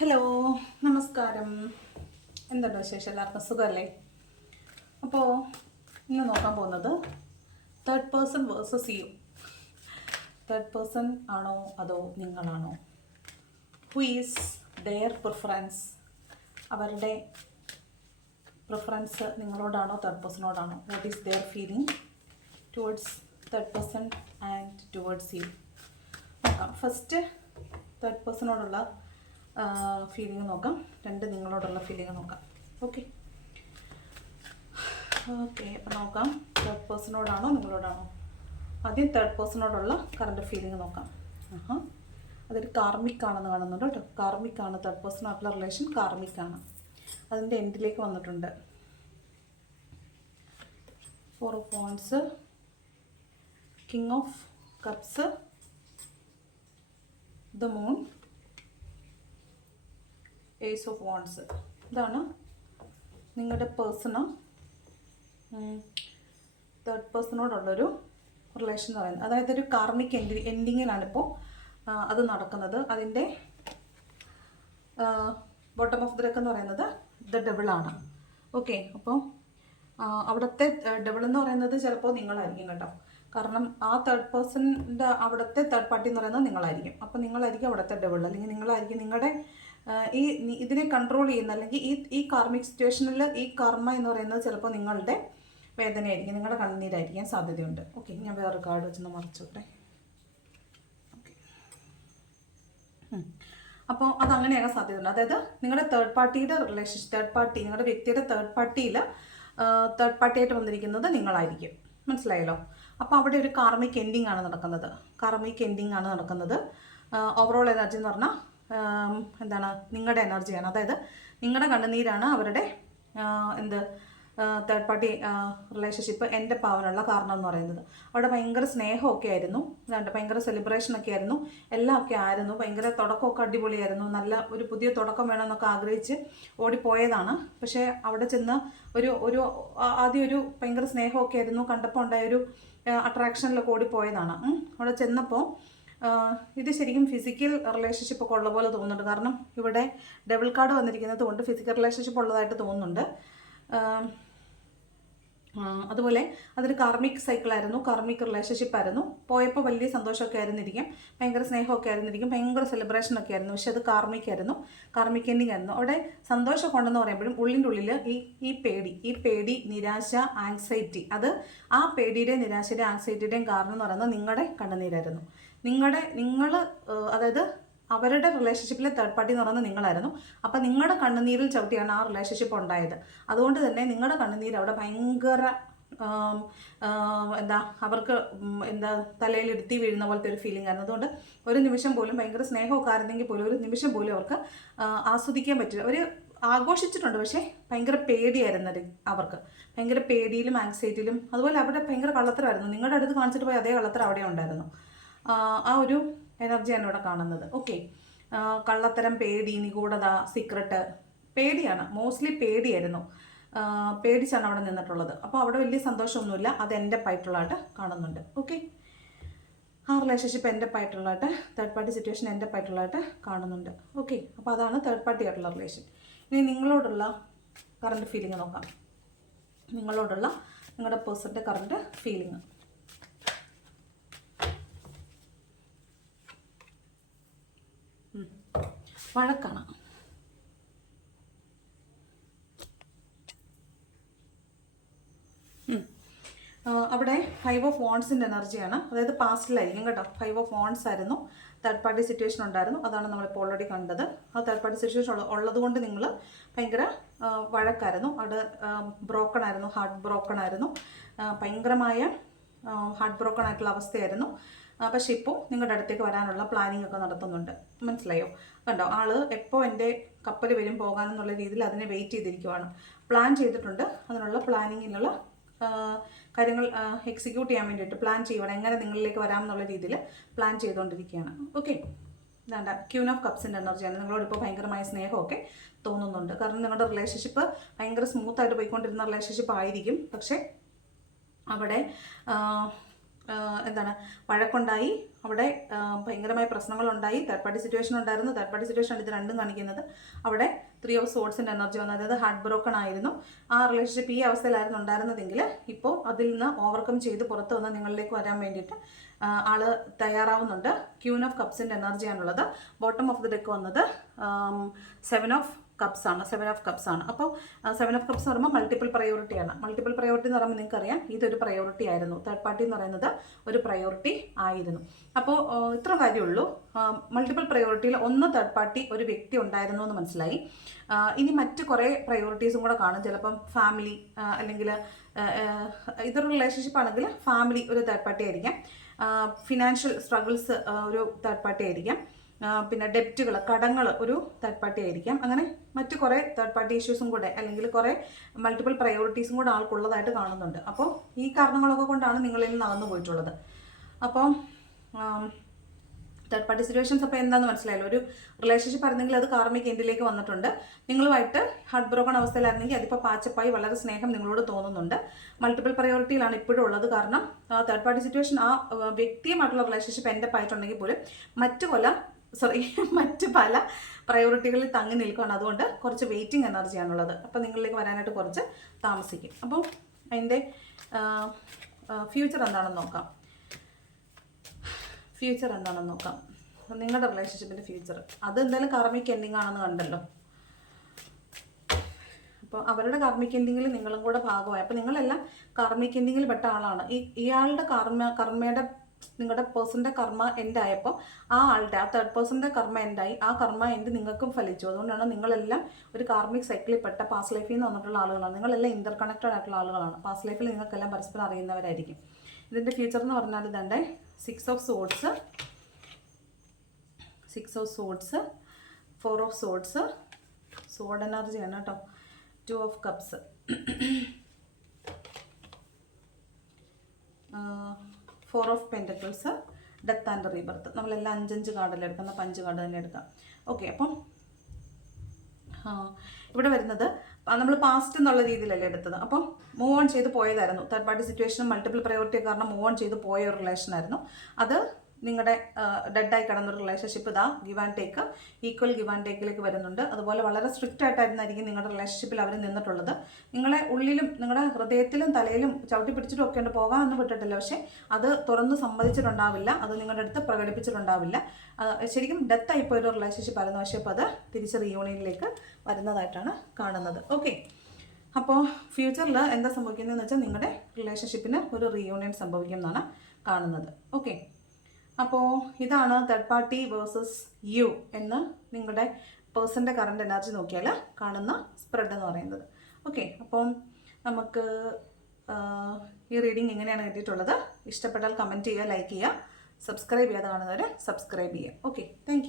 Hello, നമസ്കാരം. എന്തുണ്ട് വിശേഷം? എല്ലാവർക്കും സുഖമല്ലേ? അപ്പോൾ ഇന്ന് നോക്കാൻ പോകുന്നത് third person versus you. Third person ആണോ അതോ നിങ്ങളാണോ? Who is their preference? അവരുടെ പ്രിഫറൻസ് നിങ്ങളോടാണോ തേർഡ് പേഴ്സണോടാണോ? What is their feeling towards third person and towards you? നോക്കാം. ഫസ്റ്റ് തേർഡ് പേഴ്സണോടുള്ള ഫീലിംഗ് നോക്കാം, രണ്ട് നിങ്ങളോടുള്ള ഫീലിംഗ് നോക്കാം. ഓക്കെ, അപ്പോൾ നോക്കാം. തേർഡ് പേഴ്സണോടാണോ നിങ്ങളോടാണോ? ആദ്യം തേർഡ് പേഴ്സണോടുള്ള കറണ്ട് ഫീലിംഗ് നോക്കാം. അതൊരു കാർമിക് ആണെന്ന് കാണുന്നുണ്ട് കേട്ടോ. കാർമിക് ആണ്, തേർഡ് പേഴ്സണായിട്ടുള്ള റിലേഷൻ കാർമിക് ആണ്. അതിൻ്റെ എൻഡിലേക്ക് വന്നിട്ടുണ്ട്. 4 of Wands, King of Cups, the Moon, Ace of Wands. ഇതാണ് നിങ്ങളുടെ പേഴ്സണ് തേർഡ് പേഴ്സണോടുള്ളൊരു റിലേഷൻ എന്ന് പറയുന്നത്. അതായത് ഒരു കാർമിക് എൻഡിങ്ങിലാണിപ്പോൾ അത് നടക്കുന്നത്. അതിൻ്റെ ബോട്ടം ഓഫ് ദ ഡെക്ക് എന്ന് പറയുന്നത് ദ ഡെവിളാണ്. ഓക്കെ, അപ്പോൾ അവിടുത്തെ ഡെവിൾ എന്ന് പറയുന്നത് ചിലപ്പോൾ നിങ്ങളായിരിക്കും കേട്ടോ. കാരണം ആ തേർഡ് പേഴ്സണിൻ്റെ അവിടുത്തെ തേർഡ് പാർട്ടി എന്ന് പറയുന്നത് നിങ്ങളായിരിക്കും. അപ്പോൾ നിങ്ങളായിരിക്കും അവിടുത്തെ ഡെവിൾ, അല്ലെങ്കിൽ നിങ്ങളായിരിക്കും നിങ്ങളുടെ ഇതിനെ കൺട്രോൾ ചെയ്യുന്ന, അല്ലെങ്കിൽ ഈ കാർമിക് സിറ്റുവേഷനിൽ ഈ കർമ്മ എന്ന് പറയുന്നത് ചിലപ്പോൾ നിങ്ങളുടെ വേദനയായിരിക്കും, നിങ്ങളുടെ കണ്ണീരായിരിക്കാൻ സാധ്യതയുണ്ട്. ഓക്കെ, ഞാൻ വേറൊരു കാർഡ് വെച്ചൊന്ന് മറിച്ചോട്ടെ. ഓക്കെ, അപ്പോൾ അതങ്ങനെയാകാൻ സാധ്യതയുണ്ട്. അതായത് നിങ്ങളുടെ തേർഡ് പാർട്ടിയുടെ റിലേഷൻഷിപ്പ്, തേർഡ് പാർട്ടി, നിങ്ങളുടെ വ്യക്തിയുടെ തേർഡ് പാർട്ടിയിൽ തേർഡ് പാർട്ടിയായിട്ട് വന്നിരിക്കുന്നത് നിങ്ങളായിരിക്കും. മനസ്സിലായല്ലോ? അപ്പോൾ അവിടെ ഒരു കാർമിക് എൻഡിങ് ആണ് നടക്കുന്നത്. കാർമിക് എൻഡിങ് ആണ് നടക്കുന്നത്. ഓവറോൾ എനർജി എന്ന് പറഞ്ഞാൽ എന്താണ്? നിങ്ങളുടെ എനർജിയാണ്. അതായത് നിങ്ങളുടെ കണ്ണുനീരാണ് അവരുടെ തേർഡ് പാർട്ടി റിലേഷൻഷിപ്പ് എൻ്റെ പാവനുള്ള കാരണം എന്ന് പറയുന്നത്. അവിടെ ഭയങ്കര സ്നേഹമൊക്കെ ആയിരുന്നു, ഭയങ്കര സെലിബ്രേഷനൊക്കെ ആയിരുന്നു, എല്ലാം ഒക്കെ ആയിരുന്നു. ഭയങ്കര തുടക്കമൊക്കെ അടിപൊളിയായിരുന്നു. നല്ല ഒരു പുതിയ തുടക്കം വേണമെന്നൊക്കെ ആഗ്രഹിച്ച് ഓടിപ്പോയതാണ്. പക്ഷേ അവിടെ ചെന്ന് ഒരു ആദ്യം ഒരു ഭയങ്കര സ്നേഹമൊക്കെ ആയിരുന്നു, കണ്ടപ്പോൾ ഉണ്ടായൊരു അട്രാക്ഷനിലൊക്കെ ഓടിപ്പോയതാണ്. അവിടെ ചെന്നപ്പോൾ ഇത് ശരിക്കും ഫിസിക്കൽ റിലേഷൻഷിപ്പ് ഒക്കെ ഉള്ള പോലെ തോന്നുന്നുണ്ട്. കാരണം ഇവിടെ ഡബിൾ കാർഡ് വന്നിരിക്കുന്നത് കൊണ്ട് ഫിസിക്കൽ റിലേഷൻഷിപ്പ് ഉള്ളതായിട്ട് തോന്നുന്നുണ്ട്. അതുപോലെ അതൊരു കാർമിക് സൈക്കിളായിരുന്നു, കാർമിക് റിലേഷൻഷിപ്പ് ആയിരുന്നു. പോയപ്പോൾ വലിയ സന്തോഷമൊക്കെ ആയിരുന്നിരിക്കും, ഭയങ്കര സ്നേഹമൊക്കെ ആയിരുന്നിരിക്കും, ഭയങ്കര സെലിബ്രേഷനൊക്കെ ആയിരുന്നു. പക്ഷെ അത് കാർമിക് ആയിരുന്നു, കാർമിക് എൻഡിങ് ആയിരുന്നു. അവിടെ സന്തോഷമൊക്കെ ഉണ്ടെന്ന് പറയുമ്പോഴും ഉള്ളിൻ്റെ ഉള്ളിൽ ഈ പേടി, നിരാശ, ആങ്സൈറ്റി, അത് ആ പേടിയുടെയും നിരാശയുടെയും ആങ്സൈറ്റിയുടെയും കാരണം എന്ന് പറയുന്നത് നിങ്ങളുടെ കണ്ണുനീരായിരുന്നു. നിങ്ങൾ അതായത് അവരുടെ റിലേഷൻഷിപ്പിലെ തേർഡ് പാർട്ടി എന്ന് പറയുന്നത് നിങ്ങളായിരുന്നു. അപ്പം നിങ്ങളുടെ കണ്ണുനീരിൽ ചവിട്ടിയാണ് ആ റിലേഷൻഷിപ്പ് ഉണ്ടായത്. അതുകൊണ്ട് തന്നെ നിങ്ങളുടെ കണ്ണുനീര് അവിടെ ഭയങ്കര അവർക്ക് തലയിൽ എടുത്തി വീഴുന്ന പോലത്തെ ഒരു ഫീലിംഗ് ആയിരുന്നു. അതുകൊണ്ട് ഒരു നിമിഷം പോലും, ഭയങ്കര സ്നേഹമൊക്കെ ആയിരുന്നെങ്കിൽ പോലും ഒരു നിമിഷം പോലും അവർക്ക് ആസ്വദിക്കാൻ പറ്റില്ല. അവർ ആഘോഷിച്ചിട്ടുണ്ട്, പക്ഷേ ഭയങ്കര പേടിയായിരുന്നു അവർക്ക്. ഭയങ്കര പേടിയിലും ആങ്സൈറ്റിയിലും. അതുപോലെ അവിടെ ഭയങ്കര കള്ളത്തരമായിരുന്നു. നിങ്ങളുടെ അടുത്ത് കാണിച്ചിട്ട് പോയി അതേ കള്ളത്തരം അവിടെ ഉണ്ടായിരുന്നു. ആ ഒരു എനർജിയാണ് ഇവിടെ കാണുന്നത്. ഓക്കെ, കള്ളത്തരം, പേടി, നിഗൂഢത, സീക്രട്ട്, പേടിയാണ്, മോസ്റ്റ്ലി പേടിയായിരുന്നു. പേടിച്ചാണ് അവിടെ നിന്നിട്ടുള്ളത്. അപ്പോൾ അവിടെ വലിയ സന്തോഷമൊന്നുമില്ല. അത് എൻ്റെ പായിട്ടുള്ളതായിട്ട് കാണുന്നുണ്ട്. ഓക്കെ, ആ റിലേഷൻഷിപ്പ് എൻ്റെ പായിട്ടുള്ളതായിട്ട്, തേർഡ് പാർട്ടി സിറ്റുവേഷൻ എൻ്റെ പായിട്ടുള്ളതായിട്ട് കാണുന്നുണ്ട്. ഓക്കെ, അപ്പോൾ അതാണ് തേർഡ് പാർട്ടി ആയിട്ടുള്ള റിലേഷൻ. ഇനി നിങ്ങളോടുള്ള കറണ്ട് ഫീലിംഗ് നോക്കാം. നിങ്ങളോടുള്ള നിങ്ങളുടെ പേഴ്സൻ്റെ കറണ്ട് ഫീലിംഗ്. വഴക്കാണ്. അവിടെ 5 of Wandsൻ്റെ എനർജിയാണ്. അതായത് പാസ്റ്റിലായിരിക്കും കേട്ടോ. 5 of Wands ആയിരുന്നു, തേർഡ് പാർട്ടി സിറ്റുവേഷൻ ഉണ്ടായിരുന്നു. അതാണ് നമ്മളിപ്പോൾ ഓൾറെഡി കണ്ടത്. ആ തേർഡ് പാർട്ടി സിറ്റുവേഷൻ ഉള്ളത് കൊണ്ട് നിങ്ങൾ ഭയങ്കര വഴക്കായിരുന്നു. അവിടെ ബ്രോക്കൺ ആയിരുന്നു, ഹാർട്ട് ബ്രോക്കൺ ആയിരുന്നു, ഭയങ്കരമായ ഹാർട്ട് ബ്രോക്കൺ ആയിട്ടുള്ള അവസ്ഥയായിരുന്നു. പക്ഷെ ഇപ്പോൾ നിങ്ങളുടെ അടുത്തേക്ക് വരാനുള്ള പ്ലാനിങ് ഒക്കെ നടത്തുന്നുണ്ട്. മനസ്സിലായോ? കണ്ടോ, ആള് എപ്പോൾ എൻ്റെ കപ്പൽ വരും പോകാനെന്നുള്ള രീതിയിൽ അതിനെ വെയിറ്റ് ചെയ്തിരിക്കുവാണ്. പ്ലാൻ ചെയ്തിട്ടുണ്ട്. അതിനുള്ള പ്ലാനിങ്ങിനുള്ള കാര്യങ്ങൾ എക്സിക്യൂട്ട് ചെയ്യാൻ വേണ്ടിയിട്ട് പ്ലാൻ ചെയ്യുവാണ്. എങ്ങനെ നിങ്ങളിലേക്ക് വരാമെന്നുള്ള രീതിയിൽ പ്ലാൻ ചെയ്തുകൊണ്ടിരിക്കുകയാണ്. ഓക്കെ, ഇതാണ്ട ക്യൂൻ ഓഫ് കപ്സിൻ്റെ എനർജിയാണ്. നിങ്ങളോടിപ്പോൾ ഭയങ്കരമായ സ്നേഹമൊക്കെ തോന്നുന്നുണ്ട്. കാരണം നിങ്ങളുടെ റിലേഷൻഷിപ്പ് ഭയങ്കര സ്മൂത്തായിട്ട് പോയിക്കൊണ്ടിരുന്ന റിലേഷൻഷിപ്പ് ആയിരിക്കും. പക്ഷേ അവിടെ വഴക്കുണ്ടായി. അവിടെ ഭയങ്കരമായ പ്രശ്നങ്ങളുണ്ടായി, തേർഡ് പാർട്ടി സിറ്റുവേഷൻ ഉണ്ടായിരുന്നു. തേർഡ് പാർട്ടി സിറ്റുവേഷൻ ഇത് രണ്ടും കാണിക്കുന്നത്. അവിടെ 3 of Swordsൻ്റെ എനർജി വന്നു, അതായത് ഹാർട്ട് ബ്രോക്കൺ ആയിരുന്നു ആ റിലേഷൻഷിപ്പ്. ഈ അവസ്ഥയിലായിരുന്നു ഉണ്ടായിരുന്നതെങ്കിൽ ഇപ്പോൾ അതിൽ നിന്ന് ഓവർകം ചെയ്ത് പുറത്ത് വന്ന് നിങ്ങളിലേക്ക് വരാൻ വേണ്ടിയിട്ട് ആള് തയ്യാറാവുന്നുണ്ട്. ക്യൂൻ ഓഫ് കപ്സിൻ്റെ എനർജിയാണുള്ളത്. ബോട്ടം ഓഫ് ദി ഡെക്ക് വന്നത് 7 of Cups ആണ്. 7 of Cups ആണ്. അപ്പോൾ 7 of Cups എന്ന് പറയുമ്പോൾ മൾട്ടിപ്പിൾ പ്രയോറിറ്റിയാണ്. മൾട്ടിപ്പിൾ പ്രയോറിറ്റി എന്ന് പറയുമ്പോൾ നിങ്ങൾക്കറിയാം ഇതൊരു പ്രയോറിറ്റി ആയിരുന്നു. തേർഡ് പാർട്ടി എന്ന് പറയുന്നത് ഒരു പ്രയോറിറ്റി ആയിരുന്നു. അപ്പോൾ ഇത്ര കാര്യമുള്ളൂ. മൾട്ടിപ്പിൾ പ്രയോറിറ്റിയിൽ ഒന്ന് തേർഡ് പാർട്ടി ഒരു വ്യക്തി ഉണ്ടായിരുന്നു എന്ന് മനസ്സിലായി. ഇനി മറ്റ് കുറേ പ്രയോറിറ്റീസും കൂടെ കാണും. ചിലപ്പം ഫാമിലി, അല്ലെങ്കിൽ ഇതൊരു റിലേഷൻഷിപ്പ് ആണെങ്കിൽ ഫാമിലി ഒരു തേർഡ് പാർട്ടി ആയിരിക്കാം. ഫിനാൻഷ്യൽ സ്ട്രഗിൾസ് ഒരു തേർഡ് പാർട്ടി ആയിരിക്കാം. പിന്നെ ഡെപ്റ്റുകൾ, കടങ്ങൾ ഒരു തേർഡ് പാർട്ടി ആയിരിക്കാം. അങ്ങനെ മറ്റ് കുറേ തേർഡ് പാർട്ടി ഇഷ്യൂസും കൂടെ, അല്ലെങ്കിൽ കുറേ മൾട്ടിപ്പിൾ പ്രയോറിറ്റീസും കൂടെ ആൾക്കുള്ളതായിട്ട് കാണുന്നുണ്ട്. അപ്പോൾ ഈ കാരണങ്ങളൊക്കെ കൊണ്ടാണ് നിങ്ങളിൽ നിന്ന് അകന്നു പോയിട്ടുള്ളത്. അപ്പോൾ തേർഡ് പാർട്ടി സിറ്റുവേഷൻസ് അപ്പോൾ എന്താണെന്ന് മനസ്സിലായല്ലോ. ഒരു റിലേഷൻഷിപ്പ് ആയിരുന്നെങ്കിൽ അത് കാർമിക് എൻഡിലേക്ക് വന്നിട്ടുണ്ട്. നിങ്ങളുമായിട്ട് ഹാർട്ട് ബ്രോക്കൺ അവസ്ഥയിലായിരുന്നെങ്കിൽ അതിപ്പോൾ പാച്ചപ്പായി വളരെ സ്നേഹം നിങ്ങളോട് തോന്നുന്നുണ്ട്. മൾട്ടിപ്പിൾ പ്രയോറിറ്റിയിലാണ് ഇപ്പോഴും ഉള്ളത്. കാരണം തേർഡ് പാർട്ടി സിറ്റുവേഷൻ ആ വ്യക്തിയുമായിട്ടുള്ള റിലേഷൻഷിപ്പ് എൻഡപ്പ് ആയിട്ടുണ്ടെങ്കിൽ പോലും മറ്റ് പല പ്രയോറിറ്റികളിൽ തങ്ങി നിൽക്കുകയാണ്. അതുകൊണ്ട് കുറച്ച് വെയിറ്റിംഗ് എനർജിയാണുള്ളത്. അപ്പോൾ നിങ്ങളിലേക്ക് വരാനായിട്ട് കുറച്ച് താമസിക്കും. അപ്പോൾ അതിൻ്റെ ഫ്യൂച്ചർ എന്താണെന്ന് നോക്കാം. നിങ്ങളുടെ റിലേഷൻഷിപ്പിൻ്റെ ഫ്യൂച്ചർ അത് എന്തായാലും കാർമിക് എൻഡിങ് ആണെന്ന് കണ്ടല്ലോ. അപ്പോൾ അവരുടെ കാർമിക് എൻഡിങ്ങിൽ നിങ്ങളും കൂടെ ഭാഗമായി. അപ്പോൾ നിങ്ങളെല്ലാം കാർമിക് എൻഡിങ്ങിൽ പെട്ട ആളാണ്. ഇയാളുടെ കർമ്മയുടെ നിങ്ങളുടെ പേഴ്സൻ്റെ കർമ്മ എൻഡ് ആയപ്പോൾ ആ ആളുടെ തേർഡ് പേഴ്സൻ്റെ കർമ്മ എൻഡായി. ആ കർമ്മ എൻഡ് നിങ്ങൾക്കും ഫലിച്ചു. അതുകൊണ്ടാണ് നിങ്ങളെല്ലാം ഒരു കാർമിക് സൈക്കിളിൽ പെട്ട പാസ്റ്റ് ലൈഫിൽ നിന്ന് വന്നിട്ടുള്ള ആളുകളാണ്. നിങ്ങളെല്ലാം ഇന്റർ കണക്റ്റഡ് ആയിട്ടുള്ള ആളുകളാണ്. പാസ്റ്റ് ലൈഫിൽ നിങ്ങൾക്കെല്ലാം പരസ്പരം അറിയുന്നവരായിരിക്കും. ഇതിൻ്റെ ഫ്യൂച്ചർ എന്ന് പറഞ്ഞാൽ ഇതാണ്ട് 6 of Swords, 4 of Swords, സോഡ് എനർജിയാണ് കേട്ടോ. 2 of Cups, 4 of Pentacles, death and rebirth. നമ്മളെല്ലാം 5 കാർഡെല്ലാം എടുക്കാം. 5 കാർഡ് തന്നെ എടുക്കാം. ഓക്കെ. അപ്പം ഇവിടെ വരുന്നത് നമ്മൾ പാസ്റ്റ് എന്നുള്ള രീതിയിലല്ലേ എടുത്തത്. അപ്പം മൂവ് ഓൺ ചെയ്ത് പോയതായിരുന്നു. തേർഡ് പാർട്ടി സിറ്റുവേഷനും മൾട്ടിപ്പിൾ പ്രയോറിറ്റി കാരണം മൂവ് ഓൺ ചെയ്ത് പോയ ഒരു റിലേഷനായിരുന്നു അത്. നിങ്ങളുടെ ഡെഡായി കിടന്നൊരു റിലേഷൻഷിപ്പ് ഇതാ give and take, equal give and ടേക്കിലേക്ക് വരുന്നുണ്ട്. അതുപോലെ വളരെ സ്ട്രിക്റ്റ് ആയിട്ടായിരുന്നായിരിക്കും നിങ്ങളുടെ റിലേഷൻഷിപ്പിൽ അവർ നിന്നിട്ടുള്ളത്. നിങ്ങളെ ഉള്ളിലും നിങ്ങളുടെ ഹൃദയത്തിലും തലയിലും ചവിട്ടി പിടിച്ചിട്ടും ഒക്കെ ഉണ്ട്. പോകാനൊന്നും വിട്ടിട്ടില്ല. പക്ഷേ അത് തുറന്ന് സമ്മതിച്ചിട്ടുണ്ടാവില്ല. അത് നിങ്ങളുടെ അടുത്ത് പ്രകടിപ്പിച്ചിട്ടുണ്ടാവില്ല. ശരിക്കും ഡെത്ത് ആയിപ്പോയൊരു റിലേഷൻഷിപ്പ് ആയിരുന്നു. പക്ഷേ അപ്പോൾ അത് തിരിച്ച് റീയൂണിയനിലേക്ക് വരുന്നതായിട്ടാണ് കാണുന്നത്. ഓക്കെ. അപ്പോൾ ഫ്യൂച്ചറിൽ എന്താ സംഭവിക്കുന്നതെന്ന് വെച്ചാൽ നിങ്ങളുടെ റിലേഷൻഷിപ്പിന് ഒരു റീയൂണിയൻ സംഭവിക്കും എന്നാണ് കാണുന്നത്. ഓക്കെ. അപ്പോൾ ഇതാണ് തേർഡ് പാർട്ടി വേഴ്സസ് യു എന്ന് നിങ്ങളുടെ പേഴ്സൻ്റെ കറണ്ട് എനർജി നോക്കിയാൽ കാണുന്ന സ്പ്രെഡ് എന്ന് പറയുന്നത്. ഓക്കെ. അപ്പം നമുക്ക് ഈ റീഡിങ് എങ്ങനെയാണ് കിട്ടിയിട്ടുള്ളത്? ഇഷ്ടപ്പെട്ടാൽ കമൻറ്റ് ചെയ്യുക, ലൈക്ക് ചെയ്യുക, സബ്സ്ക്രൈബ് ചെയ്യാതെ കാണുന്നവരെ സബ്സ്ക്രൈബ് ചെയ്യുക. ഓക്കെ. താങ്ക്